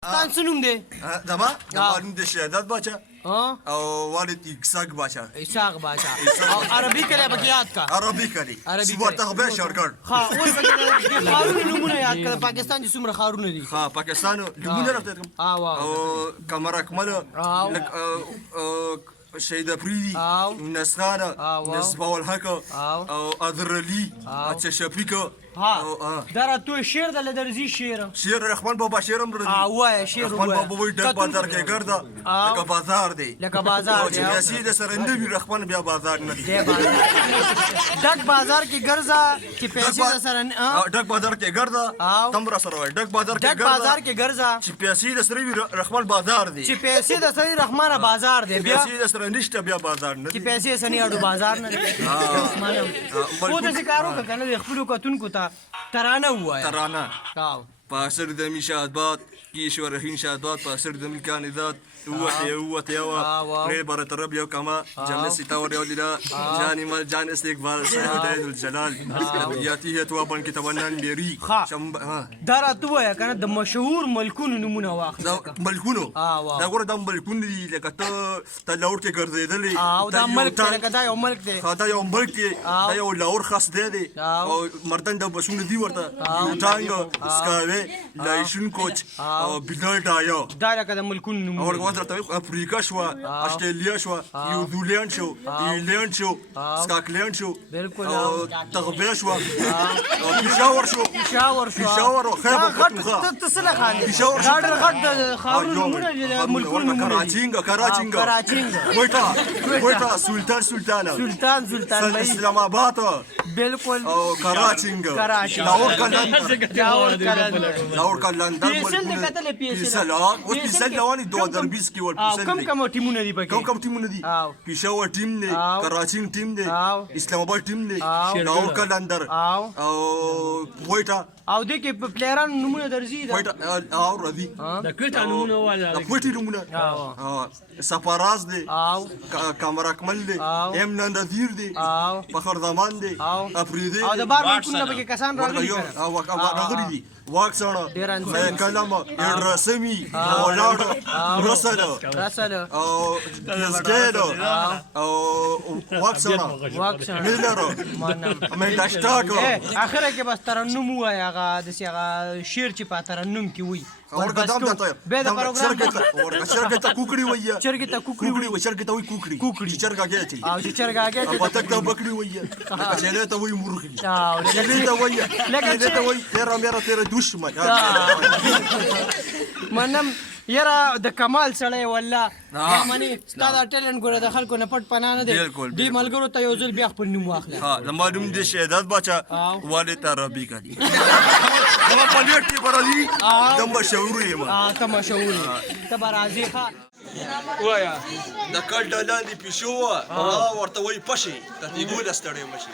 ستان څه نوم دی؟ زما نوم د شهادت باچا او والد اسحاق باچا. اسحاق باچا. او عربي کلی پکې یاد کا. عربي کلی صبح تغبه شرکړ. ها اوس پکې ښارونه نومونه یاد کړه. پاکستان چې څومره ښارونه دي. ها پاکستان نومونه راته کوم. او قمر اکمل شهید افریدي نسخانه نصباح الحق او ادرالي اچھا شفیق. ها دا راته شعر د لدرزي شعر رحمان بابا شعر هم راځي. وای شعر رحمان بابا وای ډک بازار کې ګرځا لکه بازار دی. لکه بازار دی. چې سید سرنده وی رحمان بیا بازار نه دی. ډک بازار کې ګرځا چې پیسې سره ډک بازار کې ګرځا تم را سره وای ډک بازار کې ګرځا چې پیسې سره وی رحمان بازار دی. چې پیسې د سره رحمان بازار دی. بیا پیسې سره نشته بیا بازار نه دی. چې پیسې سني اډو بازار نه دی. خو د کارو کنه خپل کوتونکو ته ترانه وای. ترانه پاسر د میشادباد کیشور هین شادباد پاسر د ملکانیدات هو تيوا ريبر ترب يو كما جمل ستاور يو للا جاني مال جان استقبال سيد الجلال ياتيه توابن كتابنان بيري دارا تو يا كان د مشهور ملكون نمونه واخ ملكونو دا ګور د ملكون دي لکه ته لور کې ګرځیدلې دا ملک لکه دا یو ملک دی. دا یو ملک دی. دا یو لور خاص دی او مردان د بسونه دی ورته ټانګ سکاوي لایشن کوچ او بلال دايو دا لکه د ملكون نمونه افریقا شو استرالیا شو نیوزیلند شو ایرلند شو سکاټلند شو او تغبه شو او پېښور شو خیبر پختونخوا تصله خان پېښور دا ډېر غټ د ښارونو نومونه دي. د ملکونو نومونه کویټه سلطان اسلام آباد بالکل او کراچینګ لاهور کلندر پیسل لوانی 2020 کې ور پیسل کوم ټیمونه دي پکې کوم ټیمونه دي پېښور ټیم دی کراچینګ ټیم دی اسلام آباد ټیم دی لاهور کلندر او کویټه او د کې پلیران نمونه درځي کویټه او ردی د کویټه نمونه والا د کویټه نمونه سفاراز دی کامر اکمل دی ام نندذیر دی فخر زمان دی افریدی او د بار ملکونه پکې کسان راغلي او راغلي دي واکسانه کلمه رسمي اولاد رسل او زګیلو او واکسانه ميلر منداشتاکو اخره کې بس ترنم وای هغه د هغه شعر چې په ترنم کې وای اور قدم ته به د پروګرام شرکت ته کوکړی وای شرکت ته کوکړی شرکت ته وای کوکړی چرګا کې او چې چرګا کې پتک ته بکړی وای چې ته وای مرغی او چې ته وای لکه ته وای تیرا میرا تیرا دشمن منم یاره د کمال سړی والله مانی ستا دا ټیلنټ ګوره د خلکو نه پټ پناه نه دی. دې ملګرو ته یو ځل بیا خپل نوم واخله. زما نوم د شهادت باچا والد عربي کدي زما پلیټ کې برالي د مشهور یم. ته مشهور ته به راځې ښه وایا د کال ډلاندې پیشو ورته وایي پشي ته دې ګوله ستړی مشي